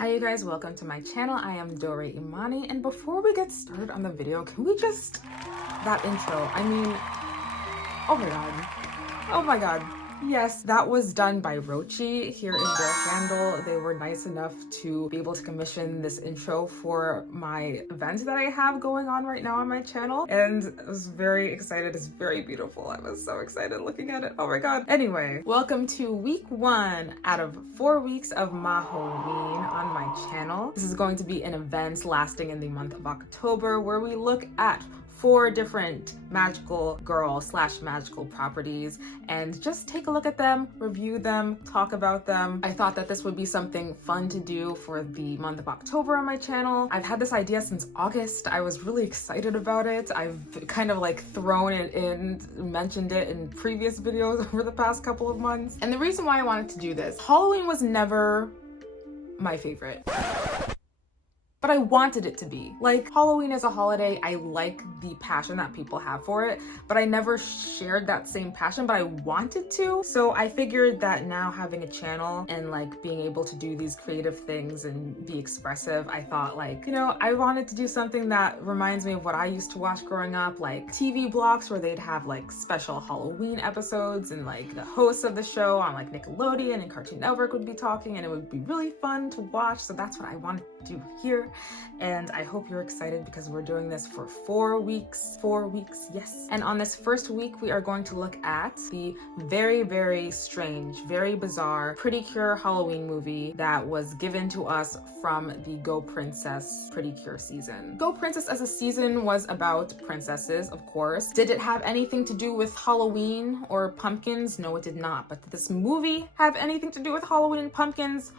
Hi you guys, welcome to my channel. I am Doreimani, and before we get started on the video, can we just, that intro, I mean, oh my god. Yes, that was done by Rochi here in their handle. They were nice enough to be able to commission this intro for my event that I have going on right now on my channel. And I was very excited. It's very beautiful. I was so excited looking at it. Oh my god. Anyway, welcome to week 1 out of 4 weeks of MAHOWEEN on my channel. This is going to be an event lasting in the month of October where we look at 4 different magical girl / magical properties and just take a look at them, review them, talk about them. I thought that this would be something fun to do for the month of October on my channel. I've had this idea since August. I was really excited about it. I've kind of like thrown it in, mentioned it in previous videos over the past couple of months. And the reason why I wanted to do this, Halloween was never my favorite. But I wanted it to be. Like, Halloween is a holiday. I like the passion that people have for it, but I never shared that same passion, but I wanted to. So I figured that now having a channel and like being able to do these creative things and be expressive, I thought like, you know, I wanted to do something that reminds me of what I used to watch growing up, like TV blocks where they'd have like special Halloween episodes and like the hosts of the show on like Nickelodeon and Cartoon Network would be talking and it would be really fun to watch. So that's what I wanted to do here. And I hope you're excited because we're doing this for 4 weeks. 4 weeks, yes. And on this first week, we are going to look at the very, very strange, very bizarre Precure Halloween movie that was given to us from the Go Princess Precure season. Go Princess as a season was about princesses, of course. Did it have anything to do with Halloween or pumpkins? No, it did not. But did this movie have anything to do with Halloween and pumpkins?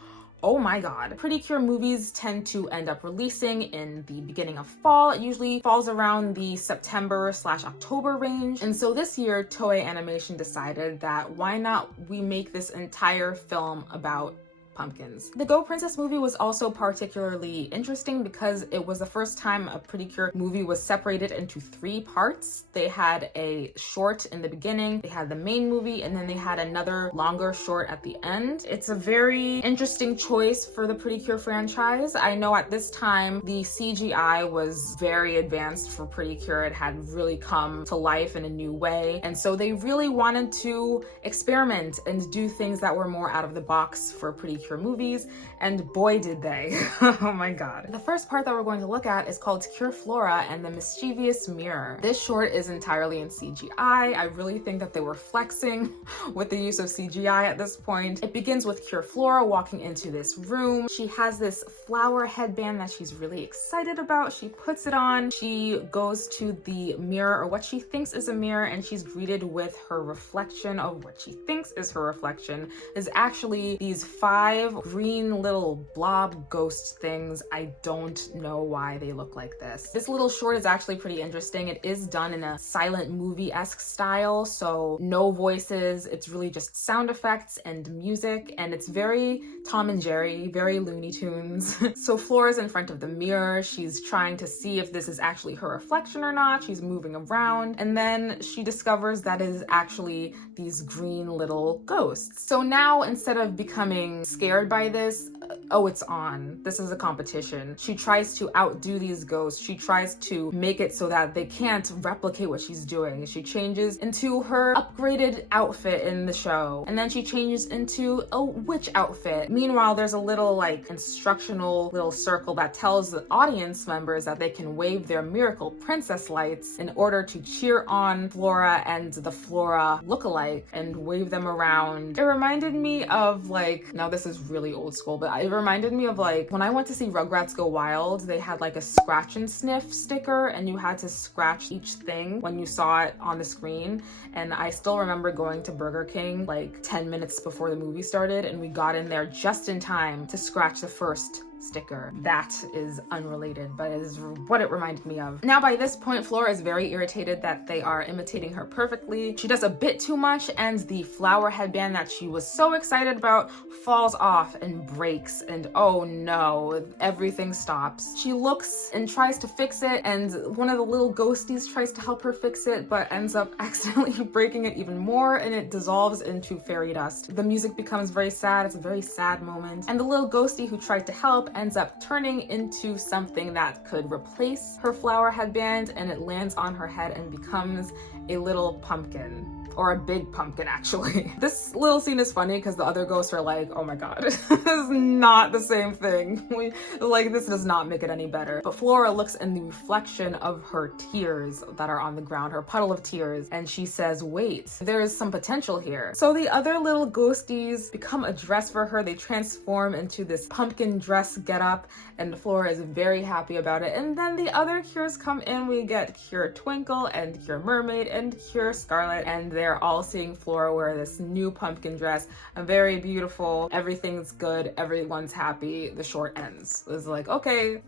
Oh my god. Precure movies tend to end up releasing in the beginning of fall. It usually falls around the September / October range. And so this year, Toei Animation decided that why not we make this entire film about pumpkins. The Go Princess movie was also particularly interesting because it was the first time a Precure movie was separated into 3 parts. They had a short in the beginning, they had the main movie, and then they had another longer short at the end. It's a very interesting choice for the Precure franchise. I know at this time the CGI was very advanced for Precure. It had really come to life in a new way, and so they really wanted to experiment and do things that were more out of the box for Precure movies, and boy did they. Oh my god. The first part that we're going to look at is called Cure Flora and the Mischievous Mirror. This short is entirely in CGI. I really think that they were flexing with the use of CGI at this point. It begins with Cure Flora walking into this room. She has this flower headband that she's really excited about. She puts it on. She goes to the mirror, or what she thinks is a mirror, and she's greeted with her reflection of what she thinks is her reflection is actually these 5 green little blob ghost things. I don't know why they look like this. This little short is actually pretty interesting. It is done in a silent movie-esque style, so no voices. It's really just sound effects and music, and it's very Tom and Jerry, very Looney Tunes. So Flora's in front of the mirror. She's trying to see if this is actually her reflection or not. She's moving around, and then she discovers that it is actually these green little ghosts. So now, instead of becoming scared by this, oh, it's on. This is a competition. She tries to outdo these ghosts. She tries to make it so that they can't replicate what she's doing. She changes into her upgraded outfit in the show, and then she changes into a witch outfit. Meanwhile, there's a little like instructional little circle that tells the audience members that they can wave their miracle princess lights in order to cheer on Flora and the Flora lookalike and wave them around. It reminded me of like, now this is really old school, but it reminded me of like when I went to see Rugrats Go Wild. They had like a scratch and sniff sticker, and you had to scratch each thing when you saw it on the screen. And I still remember going to Burger King like 10 minutes before the movie started, and we got in there just in time to scratch the first sticker. That is unrelated, but is what it reminded me of. Now by this point, Flora is very irritated that they are imitating her perfectly. She does a bit too much, and the flower headband that she was so excited about falls off and breaks, and oh no, everything stops. She looks and tries to fix it, and one of the little ghosties tries to help her fix it, but ends up accidentally breaking it even more, and it dissolves into fairy dust. The music becomes very sad. It's a very sad moment, and the little ghostie who tried to help ends up turning into something that could replace her flower headband, and it lands on her head and becomes a little pumpkin. Or a big pumpkin, actually. This little scene is funny because the other ghosts are like, oh my god, this is not the same thing. This does not make it any better. But Flora looks in the reflection of her tears that are on the ground, her puddle of tears, and she says, wait, there is some potential here. So the other little ghosties become a dress for her. They transform into this pumpkin dress getup, and Flora is very happy about it. And then the other cures come in. We get Cure Twinkle and Cure Mermaid and Cure Scarlet, and they're all seeing Flora wear this new pumpkin dress. Very beautiful. Everything's good. Everyone's happy. The short ends. It's like, okay,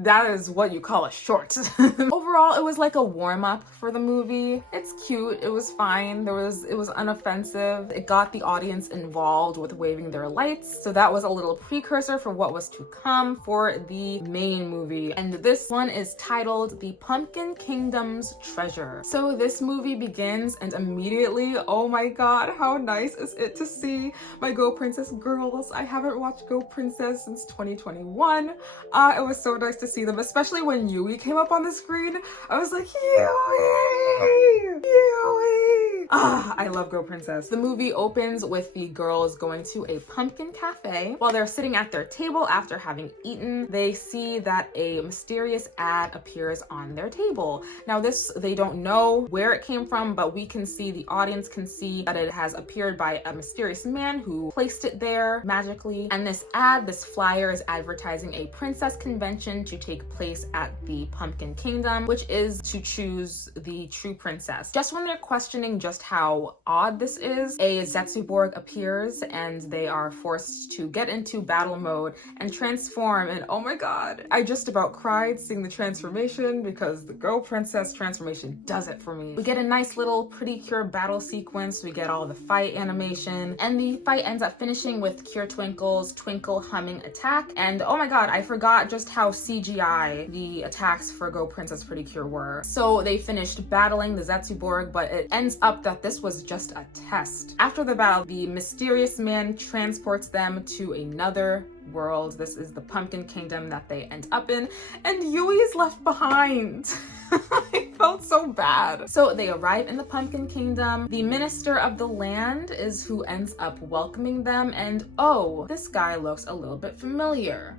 that is what you call a short. Overall, it was like a warm-up for the movie. It's cute, it was fine, it was unoffensive. It got the audience involved with waving their lights, so that was a little precursor for what was to come for the main movie. And this one is titled The Pumpkin Kingdom's Treasure. So this movie begins, and immediately, oh my god, how nice is it to see my Go Princess girls. I haven't watched Go Princess since 2021. It was so nice to see them, especially when Yui came up on the screen. I was like, Yui! Yui! I love Go Princess. The movie opens with the girls going to a pumpkin cafe. While they're sitting at their table after having eaten, they see that a mysterious ad appears on their table. Now this, they don't know where it came from, but we can see, the audience can see that it has appeared by a mysterious man who placed it there magically. And this ad, this flyer, is advertising a princess convention to take place at the Pumpkin Kingdom, which is to choose the true princess. Just when they're questioning just how odd this is, a Zetsuborg appears and they are forced to get into battle mode and transform, and oh my god, I just about cried seeing the transformation because the Go Princess transformation does it for me. We get a nice little Precure battle sequence, we get all the fight animation, and the fight ends up finishing with Cure Twinkle's twinkle humming attack, and oh my god, I forgot just how CGI the attacks for Go Princess Precure were. So they finished battling the Zetsuborg, but it ends up that this was just a test. After the battle, the mysterious man transports them to another world. This is the Pumpkin Kingdom that they end up in, and Yui is left behind. I felt so bad. So they arrive in the Pumpkin Kingdom. The minister of the land is who ends up welcoming them, and oh, this guy looks a little bit familiar.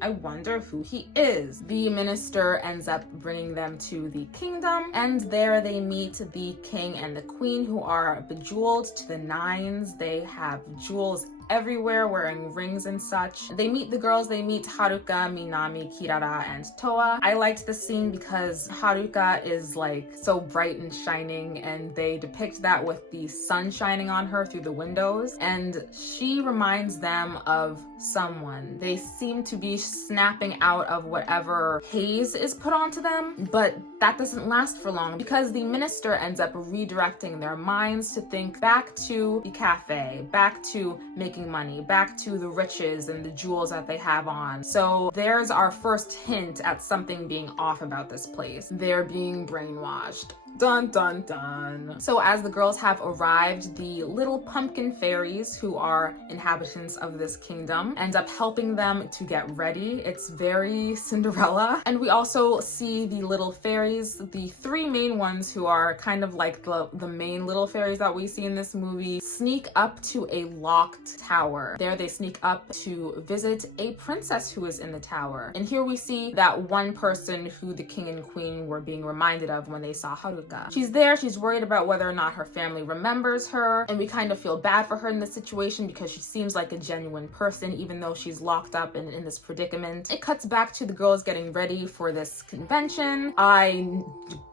I wonder who he is. The minister ends up bringing them to the kingdom, and there they meet the king and the queen, who are bejeweled to the nines. They have jewels everywhere, wearing rings and such. They meet the girls. They meet Haruka, Minami, Kirara, and Toa. I liked this scene because Haruka is like so bright and shining, and they depict that with the sun shining on her through the windows, and she reminds them of someone. They seem to be snapping out of whatever haze is put onto them, but that doesn't last for long because the minister ends up redirecting their minds to think back to the cafe, back to making money, back to the riches and the jewels that they have on. So there's our first hint at something being off about this place. They're being brainwashed. Dun dun dun. So as the girls have arrived, the little pumpkin fairies, who are inhabitants of this kingdom, end up helping them to get ready. It's very Cinderella. And we also see the little fairies, the three main ones who are kind of like the main little fairies that we see in this movie, sneak up to a locked tower. There they sneak up to visit a princess who is in the tower. And here we see that one person who the king and queen were being reminded of when they saw Haruka. She's there, she's worried about whether or not her family remembers her, and we kind of feel bad for her in this situation because she seems like a genuine person even though she's locked up in this predicament. It cuts back to the girls getting ready for this convention. I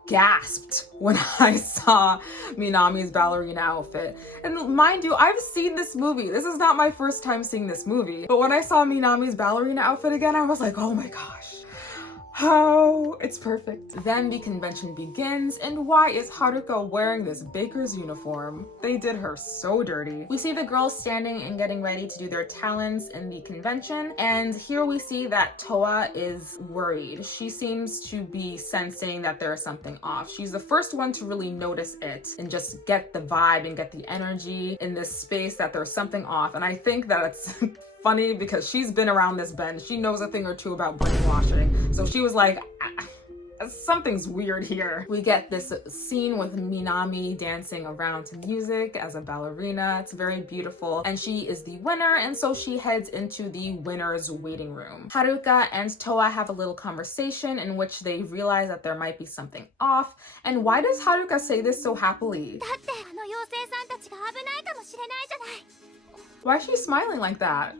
gasped when I saw Minami's ballerina outfit. And mind you, I've seen this movie. This is not my first time seeing this movie. But when I saw Minami's ballerina outfit again, I was like, oh my gosh. How it's perfect. Then the convention begins, and why is Haruka wearing this baker's uniform? They did her so dirty. We see the girls standing and getting ready to do their talents in the convention, and here we see that Toa is worried. She seems to be sensing that there is something off. She's the first one to really notice it and just get the vibe and get the energy in this space that there's something off, and I think that it's funny because she's been around this bend. She knows a thing or two about brainwashing. So she was like, something's weird here. We get this scene with Minami dancing around to music as a ballerina. It's very beautiful. And she is the winner, and so she heads into the winner's waiting room. Haruka and Toa have a little conversation in which they realize that there might be something off. And why does Haruka say this so happily? Why is she smiling like that?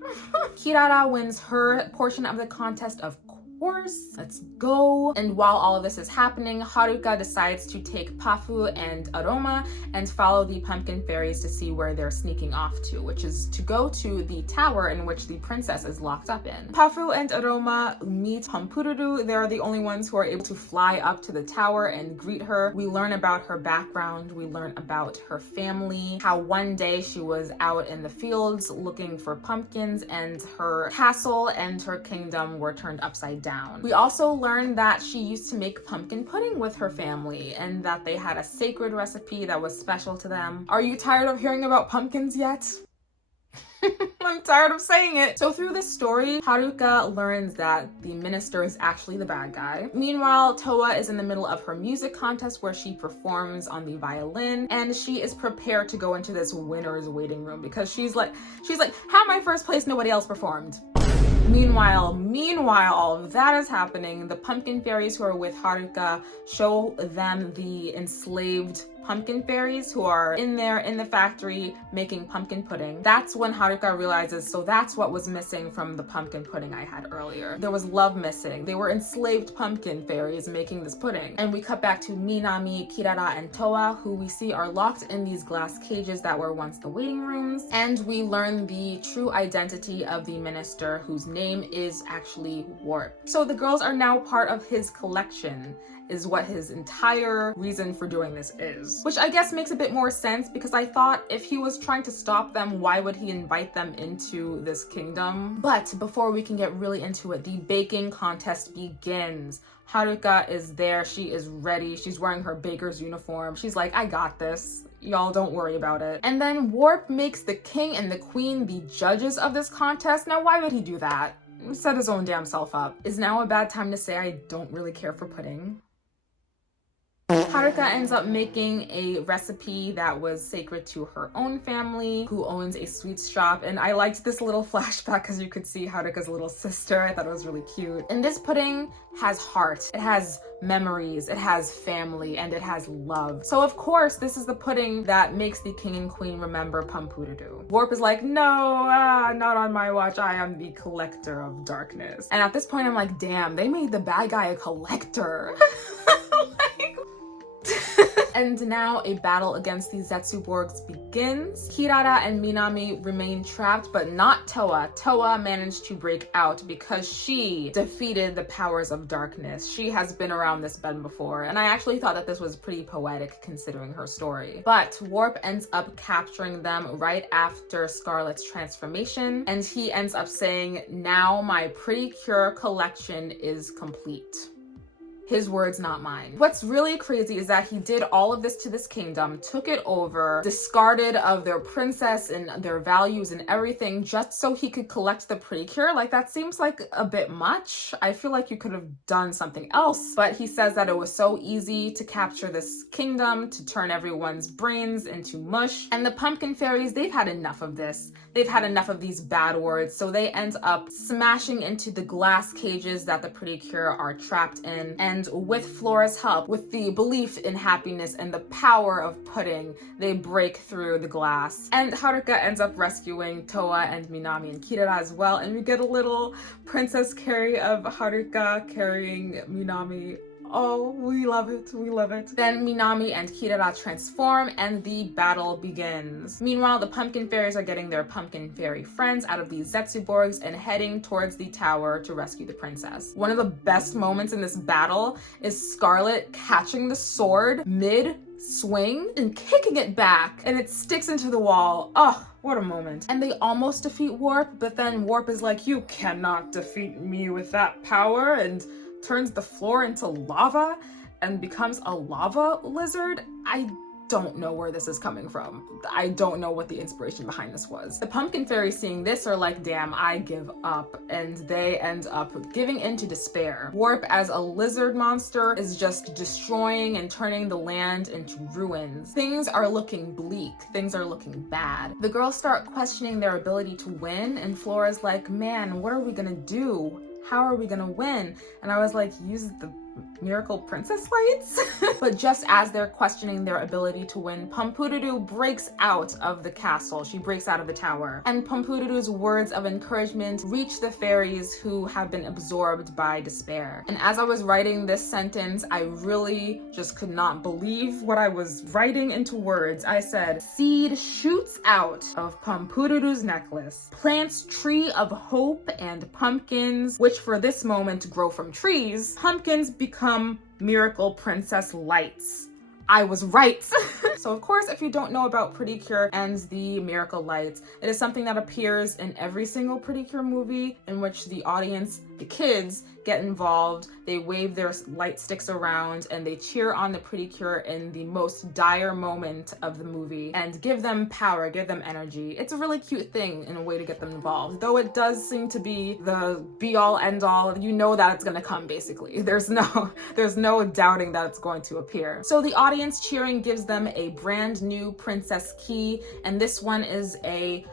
Kirara wins her portion of the contest, of course. Let's go. And while all of this is happening, Haruka decides to take Pafu and Aroma and follow the pumpkin fairies to see where they're sneaking off to, which is to go to the tower in which the princess is locked up in. Pafu and Aroma meet Pampururu. They're the only ones who are able to fly up to the tower and greet her. We learn about her background. We learn about her family, how one day she was out in the fields looking for pumpkins and her castle and her kingdom were turned upside down. We also learned that she used to make pumpkin pudding with her family and that they had a sacred recipe that was special to them. Are you tired of hearing about pumpkins yet? I'm tired of saying it. So through this story, Haruka learns that the minister is actually the bad guy. Meanwhile, Toa is in the middle of her music contest where she performs on the violin, and she is prepared to go into this winner's waiting room because she's like, how am I first place? Nobody else performed. Meanwhile, all of that is happening. The pumpkin fairies who are with Haruka show them the enslaved pumpkin fairies who are in there in the factory making pumpkin pudding. That's when Haruka realizes, so that's what was missing from the pumpkin pudding I had earlier. There was love missing. They were enslaved pumpkin fairies making this pudding. And we cut back to Minami, Kirara, and Toa, who we see are locked in these glass cages that were once the waiting rooms. And we learn the true identity of the minister, whose name is actually Warp. So the girls are now part of his collection, is what his entire reason for doing this is. Which I guess makes a bit more sense because I thought if he was trying to stop them, why would he invite them into this kingdom? But before we can get really into it, the baking contest begins. Haruka is there, she is ready, she's wearing her baker's uniform. She's like, I got this. Y'all don't worry about it. And then Warp makes the king and the queen the judges of this contest. Now, why would he do that? Set his own damn self up. Is now a bad time to say I don't really care for pudding? Haruka ends up making a recipe that was sacred to her own family, who owns a sweets shop. And I liked this little flashback because you could see Haruka's little sister. I thought it was really cute. And this pudding has heart, it has memories, it has family, and it has love. So of course, this is the pudding that makes the king and queen remember Pampururu. Warp is like, no, not on my watch. I am the collector of darkness. And at this point, I'm like, damn, they made the bad guy a collector. And now a battle against the Zetsuborgs begins. Kirara and Minami remain trapped, but not Toa. Toa managed to break out because she defeated the powers of darkness. She has been around this bend before, and I actually thought that this was pretty poetic considering her story. But Warp ends up capturing them right after Scarlet's transformation, and he ends up saying, now my Precure collection is complete. His words, not mine. What's really crazy is that he did all of this to this kingdom, took it over, discarded of their princess and their values and everything just so he could collect the Precure. Like, that seems like a bit much. I feel like you could have done something else. But he says that it was so easy to capture this kingdom, to turn everyone's brains into mush. And the pumpkin fairies, they've had enough of this. They've had enough of these bad words. So they end up smashing into the glass cages that the Precure are trapped in. And with Flora's help, with the belief in happiness and the power of pudding, they break through the glass. And Haruka ends up rescuing Toa and Minami and Kirara as well. And we get a little princess carry of Haruka carrying Minami. Oh, we love it, we love it. Then Minami and Kirara transform and the battle begins. Meanwhile, the pumpkin fairies are getting their pumpkin fairy friends out of the Zetsuborgs and heading towards the tower to rescue the princess. One of the best moments in this battle is Scarlet catching the sword mid-swing and kicking it back, and it sticks into the wall. Oh, what a moment. And they almost defeat Warp, but then Warp is like, you cannot defeat me with that power, and turns the floor into lava and becomes a lava lizard. I don't know where this is coming from. I don't know what the inspiration behind this was. The pumpkin fairies seeing this are like, damn, I give up. And they end up giving into despair. Warp, as a lizard monster, is just destroying and turning the land into ruins. Things are looking bleak. Things are looking bad. The girls start questioning their ability to win, and Flora's like, man, what are we gonna do? How are we gonna win? And I was like, use the miracle princess lights? But just as they're questioning their ability to win, Pumpududu breaks out of the castle. She breaks out of the tower. And Pumpududu's words of encouragement reach the fairies who have been absorbed by despair. And as I was writing this sentence, I really just could not believe what I was writing into words. I said, seed shoots out of Pumpududu's necklace, plants tree of hope and pumpkins, which for this moment grow from trees. Pumpkins become miracle princess lights. I was right. So of course, if you don't know about Precure and the miracle lights, it is something that appears in every single Precure movie in which the audience, the kids, get involved. They wave their light sticks around and they cheer on the Precure in the most dire moment of the movie and give them power, give them energy. It's a really cute thing in a way to get them involved, though it does seem to be the be all end all. You know that it's gonna come, basically. There's no doubting that it's going to appear. So the audience cheering gives them a brand new princess key, and this one is a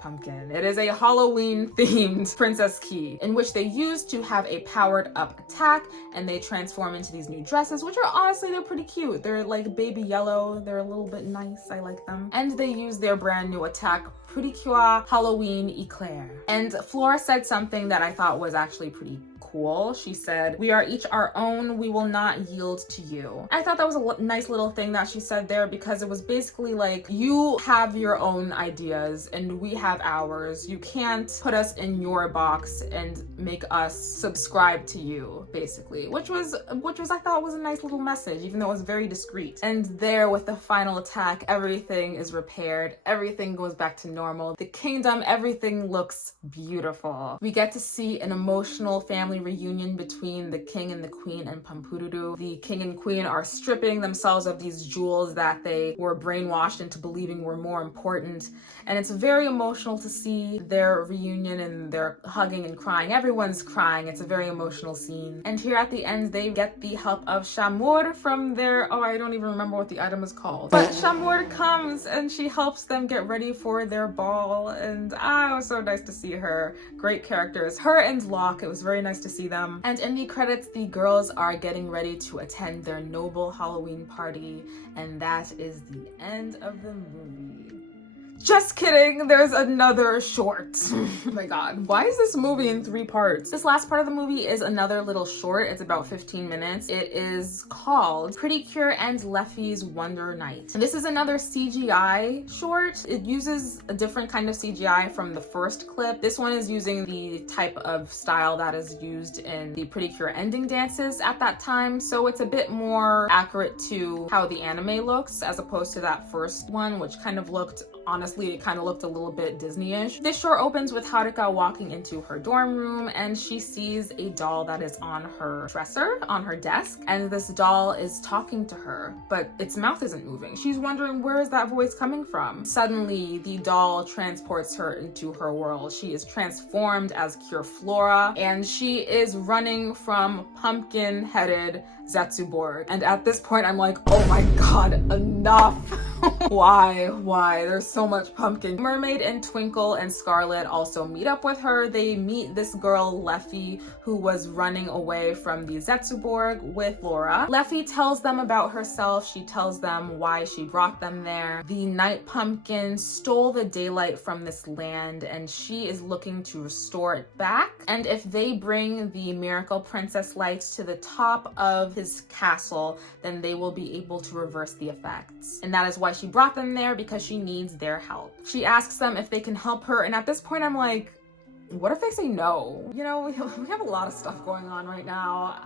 pumpkin. It is a Halloween themed princess key in which they use to have a powered up attack, and they transform into these new dresses, which are honestly, they're pretty cute. They're like baby yellow. They're a little bit nice. I like them. And they use their brand new attack, Precure Halloween Eclair. And Flora said something that I thought was actually pretty cool. She said, we are each our own, we will not yield to you. I thought that was a nice little thing that she said there, because it was basically like, you have your own ideas and we have ours. You can't put us in your box and make us subscribe to you, basically, which was I thought was a nice little message, even though it was very discreet. And there, with the final attack, everything is repaired. Everything goes back to normal. The kingdom, everything looks beautiful. We get to see an emotional family reunion between the king and the queen and Pumpududu. The king and queen are stripping themselves of these jewels that they were brainwashed into believing were more important. And it's very emotional to see their reunion, and they're hugging and crying. Everyone's crying. It's a very emotional scene. And here at the end, they get the help of Shamour from their, oh, I don't even remember what the item is called. But Shamour comes and she helps them get ready for their ball. And it was so nice to see her. Great characters. Her and Locke, it was very nice to see them. And in the credits, the girls are getting ready to attend their noble Halloween party. And that is the end of the movie. Just kidding, there's another short. Oh my god, why is this movie in 3 parts? This last part of the movie is another little short. It's about 15 minutes. It is called Precure and Leffy's Wonder Night. And this is another CGI short. It uses a different kind of CGI from the first clip. This one is using the type of style that is used in the Precure ending dances at that time. So it's a bit more accurate to how the anime looks, as opposed to that first one, which kind of looked, honestly, it kind of looked a little bit Disney-ish. This short opens with Haruka walking into her dorm room, and she sees a doll that is on her dresser, on her desk, and this doll is talking to her, but its mouth isn't moving. She's wondering, where is that voice coming from? Suddenly, the doll transports her into her world. She is transformed as Cure Flora, and she is running from pumpkin-headed Zetsuborg. And at this point, I'm like, oh my god, enough. Why? There's so much pumpkin. Mermaid and Twinkle and Scarlet also meet up with her. They meet this girl, Leffy, who was running away from the Zetsuborg with Flora. Leffy tells them about herself. She tells them why she brought them there. The night pumpkin stole the daylight from this land, and she is looking to restore it back. And if they bring the miracle princess lights to the top of his castle, then they will be able to reverse the effects. And that is why she brought them there, because she needs their help. She asks them if they can help her, and at this point I'm like, What if they say no? You know, we have a lot of stuff going on right now.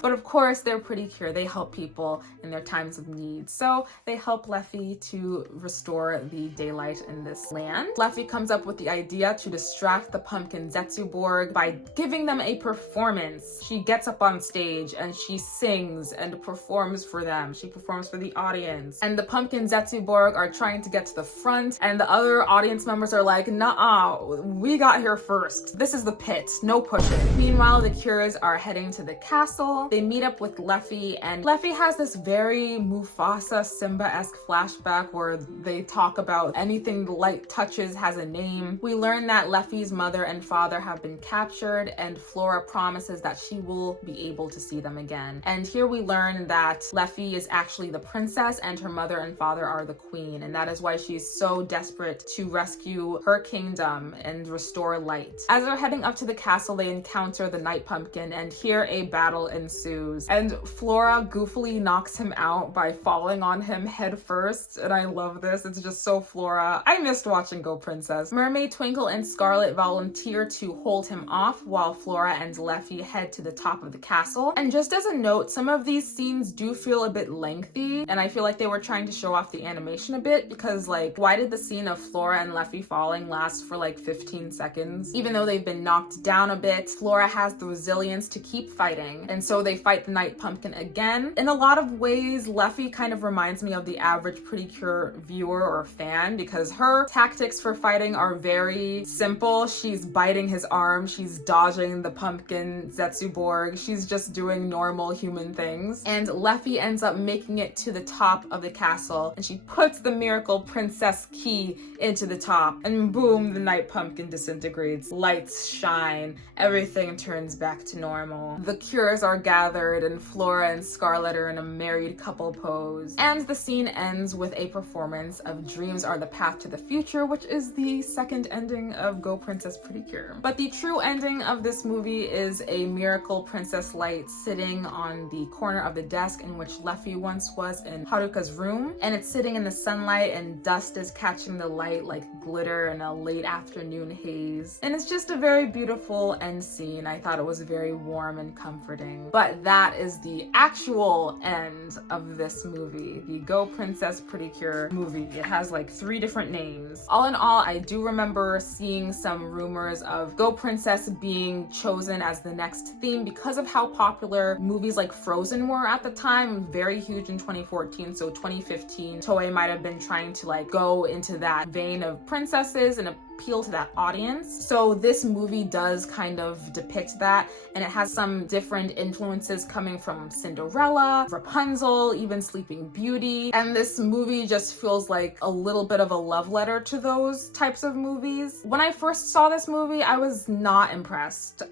But of course, they're Precure. They help people in their times of need. So they help Leffy to restore the daylight in this land. Leffy comes up with the idea to distract the pumpkin Zetsuborg by giving them a performance. She gets up on stage and she sings and performs for them. She performs for the audience. And the pumpkin Zetsuborg are trying to get to the front, and the other audience members are like, nah, we got here first. This is the pit, no pushing. Meanwhile, the Cures are heading to the castle. They meet up with Leffy, and Leffy has this very Mufasa Simba-esque flashback where they talk about anything the light touches has a name. We learn that Leffy's mother and father have been captured, and Flora promises that she will be able to see them again. And here we learn that Leffy is actually the princess and her mother and father are the queen, and that is why she's so desperate to rescue her kingdom and restore light. As they're heading up to the castle, they encounter the Night Pumpkin, and here a battle ensues. And Flora goofily knocks him out by falling on him head first, and I love this. It's just so Flora. I missed watching Go Princess. Mermaid, Twinkle, and Scarlet volunteer to hold him off while Flora and Leffy head to the top of the castle. And just as a note, some of these scenes do feel a bit lengthy, and I feel like they were trying to show off the animation a bit, because like, why did the scene of Flora and Leffy falling last for like 15 seconds? Even though they've been knocked down a bit, Flora has the resilience to keep fighting, and so they fight the Night Pumpkin again. In a lot of ways, Leffy kind of reminds me of the average Precure viewer or fan, because her tactics for fighting are very simple. She's biting his arm, she's dodging the pumpkin Zetsuborg, she's just doing normal human things. And Leffy ends up making it to the top of the castle, and she puts the miracle princess key into the top, and boom, the Night Pumpkin disintegrates. Lights shine, everything turns back to normal. The Cures are gathered, and Flora and Scarlet are in a married couple pose. And the scene ends with a performance of Dreams Are the Path to the Future, which is the second ending of Go Princess Precure. But the true ending of this movie is a miracle Princess Light sitting on the corner of the desk in which Leffy once was in Haruka's room, and it's sitting in the sunlight, and dust is catching the light like glitter in a late afternoon haze. And it's just a very beautiful end scene. I thought it was very warm and comforting. But that is the actual end of this movie, the Go Princess Precure movie. It has like 3 different names. All in all, I do remember seeing some rumors of Go Princess being chosen as the next theme because of how popular movies like Frozen were at the time. Very huge in 2014, so 2015, Toei might have been trying to like go into that vein of princesses and appeal to that audience. So this movie does kind of depict that, and it has some different influences coming from Cinderella, Rapunzel, even Sleeping Beauty. And this movie just feels like a little bit of a love letter to those types of movies. When I first saw this movie, I was not impressed.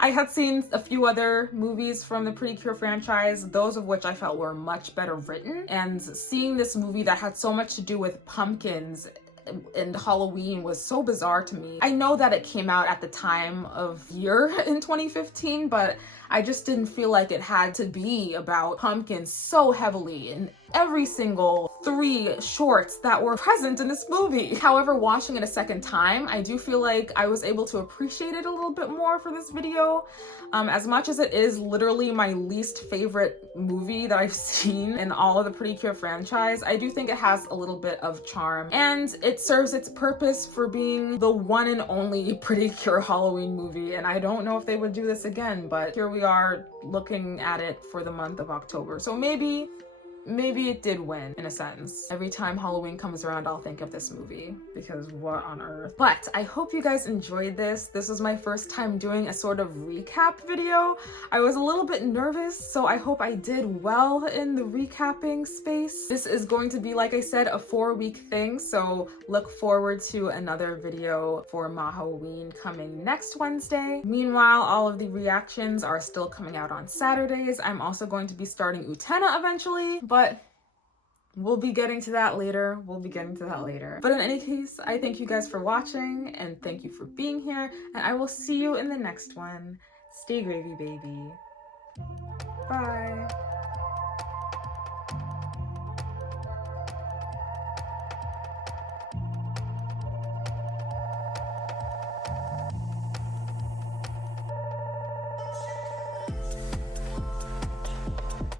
I had seen a few other movies from the Precure franchise, those of which I felt were much better written. And seeing this movie that had so much to do with pumpkins and Halloween was so bizarre to me. I know that it came out at the time of year in 2015, but I just didn't feel like it had to be about pumpkins so heavily in every single 3 shorts that were present in this movie. However, watching it a second time, I do feel like I was able to appreciate it a little bit more for this video. As much as it is literally my least favorite movie that I've seen in all of the Precure franchise, I do think it has a little bit of charm, and it serves its purpose for being the one and only Precure Halloween movie. And I don't know if they would do this again, but here we are looking at it for the month of October. So maybe it did win, in a sense. Every time Halloween comes around, I'll think of this movie, because what on earth? But I hope you guys enjoyed this. This was my first time doing a sort of recap video. I was a little bit nervous, so I hope I did well in the recapping space. This is going to be, like I said, a 4-week thing, so look forward to another video for MAHOWEEN coming next Wednesday. Meanwhile, all of the reactions are still coming out on Saturdays. I'm also going to be starting Utena eventually, but we'll be getting to that later. But in any case, I thank you guys for watching, and thank you for being here, and I will see you in the next one. Stay gravy, baby. Bye.